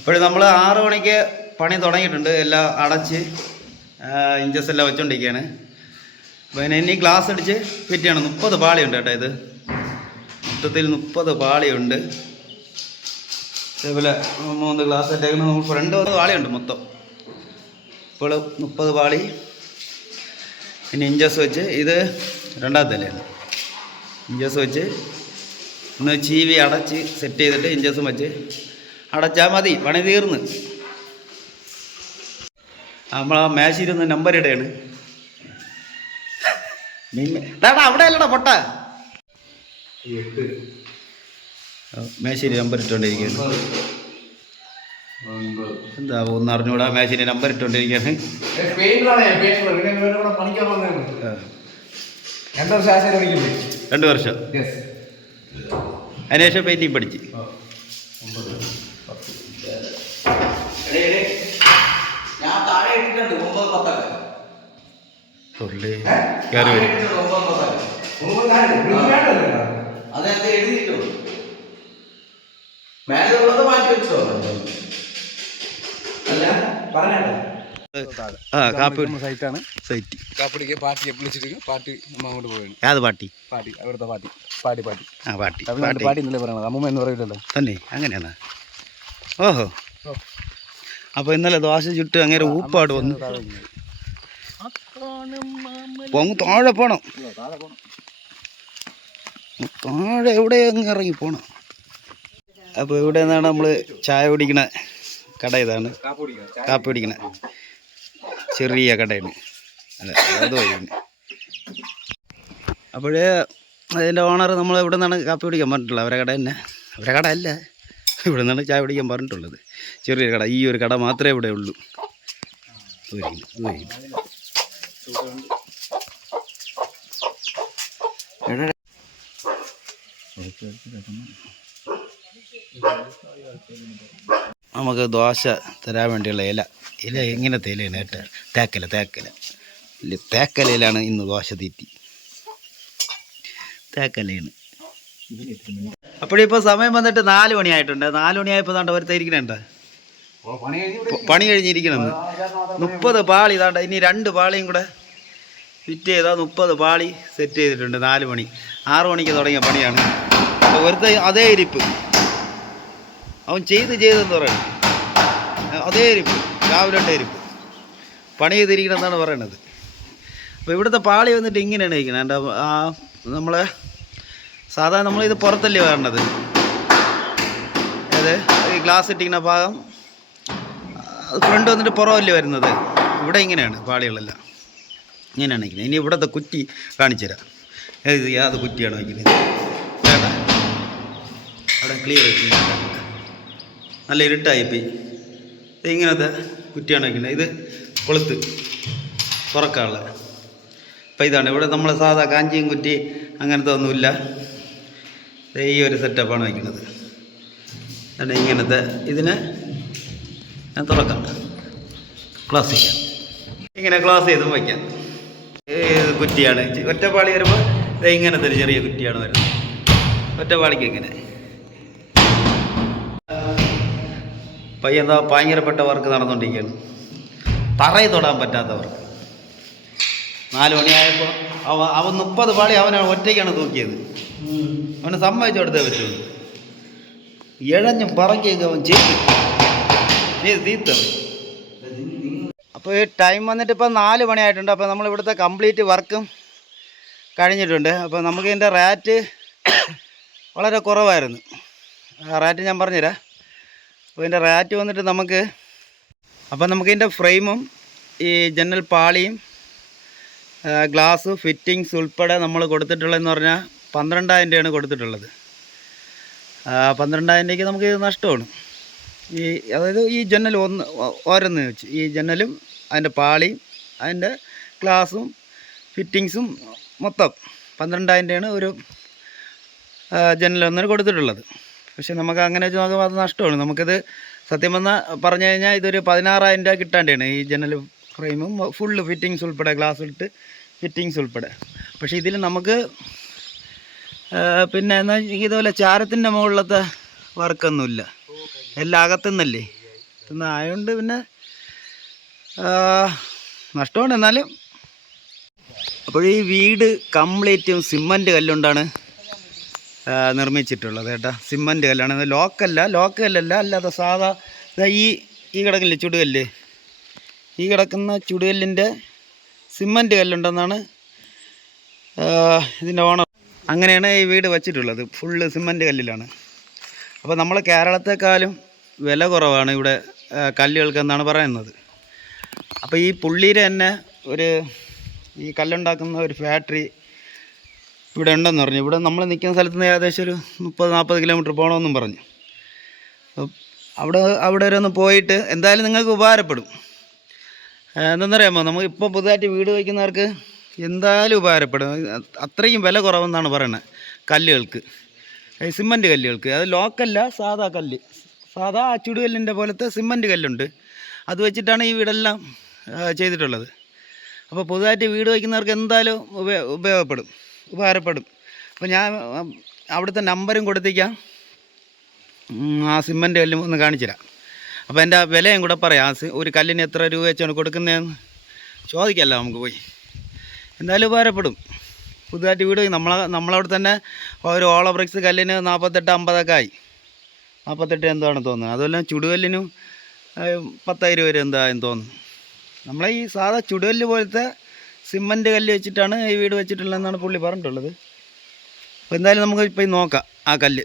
അപ്പോൾ നമ്മൾ 6 മണിക്ക് പണി തുടങ്ങിയിട്ടുണ്ട്. എല്ലാം അടച്ച് ഇഞ്ചസ് എല്ലാം വെച്ചുകൊണ്ടിരിക്കുകയാണ്. പിന്നെ ഇനി ഗ്ലാസ് അടിച്ച് ഫിറ്റ് ചെയ്യണം. 30 പാളിയുണ്ട് കേട്ടോ. ഇത് മൊത്തത്തിൽ 30 പാളിയുണ്ട്. അതേപോലെ 3 ഗ്ലാസ് ഇട്ടേക്കുന്ന നമുക്ക് 2 പാളിയുണ്ട് മൊത്തം. ഇപ്പോൾ 30 പാളി. പിന്നെ ഇഞ്ചസ് വെച്ച് ഇത് രണ്ടാമത്തെ നിലയാണ്. ഇഞ്ചസ് വെച്ച് ഒന്ന് ചീവി അടച്ച് സെറ്റ് ചെയ്തിട്ട് ഇഞ്ചസും വെച്ച് അടച്ചാൽ മതി, പണി തീർന്ന്. നമ്മൾ ആ മേശയിരുന്ന് നമ്പർ ഇടയാണ്. അവിടെ അല്ലടാ പൊട്ട മേശിരി നമ്പർ ഇട്ടുകൊണ്ടിരിക്കുകയാണ്. എന്താ ഒന്ന് അറിഞ്ഞൂടാ, മേശിരി നമ്പർ ഇട്ടുകൊണ്ടിരിക്കുകയാണ്. 2 വർഷം അതിനുശേഷം പെയിന്റിങ് പഠിച്ച്. കയറി വരും. തന്നെ അങ്ങനെയാണ്. ഓഹോ, അപ്പൊ ഇന്നലെ ദോശ ചുട്ട് അങ്ങനെ ഊപ്പാട് വന്നു. താഴെ പോണം, താഴെ എവിടെ അങ്ങ് ഇറങ്ങി പോണം. അപ്പോൾ ഇവിടെ നിന്നാണ് നമ്മൾ ചായ കുടിക്കണ കട. ഇതാണ് കാപ്പി കുടിക്കണ ചെറിയ കടയാണ്. അല്ല അത് വഴിയാണ്. അപ്പോഴേ അതിൻ്റെ ഓണർ നമ്മൾ ഇവിടെ നിന്നാണ് കാപ്പി കുടിക്കാൻ പറഞ്ഞിട്ടുള്ളത്. അവരെ കട തന്നെ, അവരെ കട അല്ല, ഇവിടെ നിന്നാണ് ചായ കുടിക്കാൻ പറഞ്ഞിട്ടുള്ളത്. ചെറിയൊരു കട, ഈ ഒരു കട മാത്രമേ ഇവിടെ ഉള്ളൂ. നമുക്ക് ദോശ തരാൻ വേണ്ടിയുള്ള ഇല എങ്ങനത്തെ ഇലയാണ് കേട്ടോ? തേക്കലയിലാണ് ഇന്ന് ദോശ തീറ്റി. തേക്കലയാണ്. അപ്പോഴിപ്പോൾ സമയം വന്നിട്ട് 4 മണിയായിട്ടുണ്ട്. 4 മണിയായപ്പോൾ താണ്ട ഒരു തരിക്കണുണ്ട്, പണി കഴിഞ്ഞിരിക്കണമെന്ന്. 30 പാളി താണ്ട, ഇനി 2 പാളിയും കൂടെ ഫിറ്റ് ചെയ്താൽ 30 പാളി സെറ്റ് ചെയ്തിട്ടുണ്ട്. 4 മണി 6 മണിക്ക് തുടങ്ങിയ പണിയാണ്. ഒരുത്ത അതേ ഇരിപ്പ് അവൻ ചെയ്തെന്ന് പറയണത്. അതേ ഇരിപ്പ്, രാവിലെ ഇരിപ്പ് പണി ചെയ്തിരിക്കണമെന്നാണ് പറയണത്. അപ്പോൾ ഇവിടുത്തെ പാളി വന്നിട്ട് ഇങ്ങനെയാണ് ഇരിക്കുന്നത്. എൻ്റെ നമ്മളെ സാധാരണ നമ്മളിത് പുറത്തല്ലേ വരണത്. അതായത് ഈ ഗ്ലാസ് ഇട്ടിരിക്കുന്ന ഭാഗം അത് ഫ്രണ്ട് വന്നിട്ട് പുറമല്ലേ വരുന്നത്. ഇവിടെ ഇങ്ങനെയാണ് പാളികളെല്ലാം ഇങ്ങനെയാണ് ഇരിക്കുന്നത്. ഇനി ഇവിടുത്തെ കുറ്റി കാണിച്ചു തരാം. അത് കുറ്റിയാണ് വയ്ക്കുന്നത്. വേണ്ട, അവിടെ ക്ലിയർ ആയിട്ട് നല്ല ഇരുട്ടായിപ്പോയി. ഇങ്ങനത്തെ കുറ്റിയാണ് വയ്ക്കുന്നത്. ഇത് കൊളുത്ത് തുറക്കാനുള്ള. അപ്പം ഇതാണ് ഇവിടെ നമ്മൾ സാധാ കാഞ്ചിയും കുറ്റി അങ്ങനത്തെ ഒന്നുമില്ല. ഈ ഒരു സെറ്റപ്പാണ് വയ്ക്കുന്നത്. അതുകൊണ്ട് ഇങ്ങനത്തെ ഇതിനെ ഞാൻ തുറക്കാം, ക്ലോസ് ചെയ്യാം. ഇങ്ങനെ ക്ലോസ് ചെയ്തും വയ്ക്കാം. കുറ്റിയാണ്. ഒറ്റപ്പാളി വരുമ്പോൾ ഇങ്ങനത്തെ ഒരു ചെറിയ കുറ്റിയാണ് വരുന്നത്. ഒറ്റപ്പാളിക്ക് ഇങ്ങനെ പയ്യെന്താ ഭയങ്കരപ്പെട്ട വർക്ക് നടന്നുകൊണ്ടിരിക്കുകയാണ്. തറയിൽ തൊടാൻ പറ്റാത്ത വർക്ക്. 4 മണിയായപ്പോൾ അവൻ 30 പാളി അവനാണ് ഒറ്റയ്ക്കാണ് തൂക്കിയത്. അവന് സമ്മതിച്ചു കൊടുത്തേ പറ്റുള്ളൂ. ഇഴഞ്ഞും പറക്കിയൊക്കെ അവൻ ചെയ്തു തീർത്തവൻ. അപ്പോൾ ഈ ടൈം വന്നിട്ട് ഇപ്പോൾ 4 മണിയായിട്ടുണ്ട്. അപ്പോൾ നമ്മളിവിടുത്തെ കംപ്ലീറ്റ് വർക്കും കഴിഞ്ഞിട്ടുണ്ട്. അപ്പോൾ നമുക്ക് ഇതിൻ്റെ റേറ്റ് വളരെ കുറവായിരുന്നു. റേറ്റ് ഞാൻ പറഞ്ഞുതരാം. അപ്പോൾ ഇതിൻ്റെ റേറ്റ് വന്നിട്ട് നമുക്കിതിൻ്റെ ഫ്രെയിമും ഈ ജനൽ പാളിയും ഗ്ലാസ് ഫിറ്റിങ്സ് ഉൾപ്പെടെ നമ്മൾ കൊടുത്തിട്ടുള്ളതെന്ന് പറഞ്ഞാൽ 12,000 രൂപയാണ് കൊടുത്തിട്ടുള്ളത്. 12,000 രൂപയ്ക്ക് നമുക്ക് ഇത് നഷ്ടമാണ്. അതായത് ഈ ജനൽ ഓരോന്ന് വെച്ച് ഈ ജനലും അതിൻ്റെ പാളിയും അതിൻ്റെ ഗ്ലാസും ഫിറ്റിങ്സും മൊത്തം 12,000 രൂപയാണ് ഒരു ജനലൊന്നിന് കൊടുത്തിട്ടുള്ളത്. പക്ഷെ നമുക്ക് അങ്ങനെ വെച്ച് നോക്കുമ്പോൾ അത് നഷ്ടമാണ്. നമുക്കിത് സത്യം പറഞ്ഞു കഴിഞ്ഞാൽ ഇതൊരു 16,000 രൂപ കിട്ടാണ്ടാണ് ഈ ജനൽ ഫ്രെയിമും ഫുള്ള് ഫിറ്റിങ്സ് ഉൾപ്പെടെ ഗ്ലാസ് ഇട്ട് ഫിറ്റിങ്സ് ഉൾപ്പെടെ. പക്ഷേ ഇതിൽ നമുക്ക് പിന്നെ എന്നാൽ ഇതുപോലെ ചാരത്തിൻ്റെ മുകളിലത്തെ വർക്കൊന്നുമില്ല. എല്ലാം അകത്തുനിന്നല്ലേ പുറത്തുനിന്ന് ആയതുകൊണ്ട് പിന്നെ നഷ്ടമാണ്. എന്നാലും അപ്പോൾ ഈ വീട് കംപ്ലീറ്റും സിമൻറ്റ് കല്ലുകൊണ്ടാണ് നിർമ്മിച്ചിട്ടുള്ളത് കേട്ടോ. സിമൻറ്റ് കല്ലാണ്, ലോക്ക് കല്ലല്ല, അല്ലാതെ സാധാ ഈ കിടക്കില്ലേ ചുടുകല്ല്, ഈ കിടക്കുന്ന ചുടുകല്ലിൻ്റെ സിമൻറ്റ് കല്ലുണ്ടെന്നാണ് ഇതിൻ്റെ ഓണർ. അങ്ങനെയാണ് ഈ വീട് വച്ചിട്ടുള്ളത്, ഫുള്ള് സിമൻറ്റ് കല്ലിലാണ്. അപ്പോൾ നമ്മൾ കേരളത്തെക്കാളും വില കുറവാണ് ഇവിടെ കല്ലുകൾക്ക് എന്നാണ് പറയുന്നത്. അപ്പോൾ ഈ പുള്ളിയുടെ തന്നെ ഈ കല്ലുണ്ടാക്കുന്ന ഒരു ഫാക്ടറി ഇവിടെ ഉണ്ടെന്ന് പറഞ്ഞു. ഇവിടെ നമ്മൾ നിൽക്കുന്ന സ്ഥലത്ത് നിന്ന് ഏകദേശം ഒരു 30-40 കിലോമീറ്റർ പോകണമെന്നും പറഞ്ഞു. അവിടെ വരെ ഒന്ന് പോയിട്ട് എന്തായാലും നിങ്ങൾക്ക് ഉപകാരപ്പെടും. എന്തെന്നറിയാമോ, നമുക്കിപ്പോൾ പുതുതായിട്ട് വീട് വയ്ക്കുന്നവർക്ക് എന്തായാലും ഉപകാരപ്പെടും. അത്രയും വില കുറവെന്നാണ് പറയുന്നത് കല്ലുകൾക്ക്, സിമൻറ്റ് കല്ലുകൾക്ക്. അത് ലോക്കല്ല, സാധാ കല്ല്, സാധാ ചുടുകല്ലിൻ്റെ പോലത്തെ സിമൻറ്റ് കല്ലുണ്ട്. അത് വെച്ചിട്ടാണ് ഈ വീടെല്ലാം ചെയ്തിട്ടുള്ളത്. അപ്പോൾ പുതുതായിട്ട് വീട് വയ്ക്കുന്നവർക്ക് എന്തായാലും ഉപകാരപ്പെടും. അപ്പോൾ ഞാൻ അവിടുത്തെ നമ്പറും കൊടുത്തേക്കാം, ആ സിമൻറ്റ് കല്ലും ഒന്ന് കാണിച്ചു തരാം. അപ്പോൾ എൻ്റെ വിലയും കൂടെ പറയാം. ഒരു കല്ലിന് എത്ര രൂപ വെച്ചാണ് കൊടുക്കുന്നതെന്ന് ചോദിക്കല്ല, നമുക്ക് പോയി. എന്തായാലും ഉപകാരപ്പെടും. പുതുതായിട്ട് വീട് നമ്മളവിടെ തന്നെ ഒരു ഓളോ ബ്രിക്സ് കല്ലിന് 48-50 ആയി. 48 എന്താണെന്ന് തോന്നുന്നത്. അതുപോലെ ചുടുകല്ലിനും 10,000 വരെ എന്തായെന്ന് തോന്നുന്നു. നമ്മളെ ഈ സാധാ ചുടുകല്ല് പോലത്തെ സിമൻറ്റ് കല്ല് വെച്ചിട്ടാണ് ഈ വീട് വെച്ചിട്ടുള്ളതെന്നാണ് പുള്ളി പറഞ്ഞിട്ടുള്ളത്. അപ്പോൾ എന്തായാലും നമുക്ക് ഇപ്പോൾ നോക്കാം ആ കല്ല്.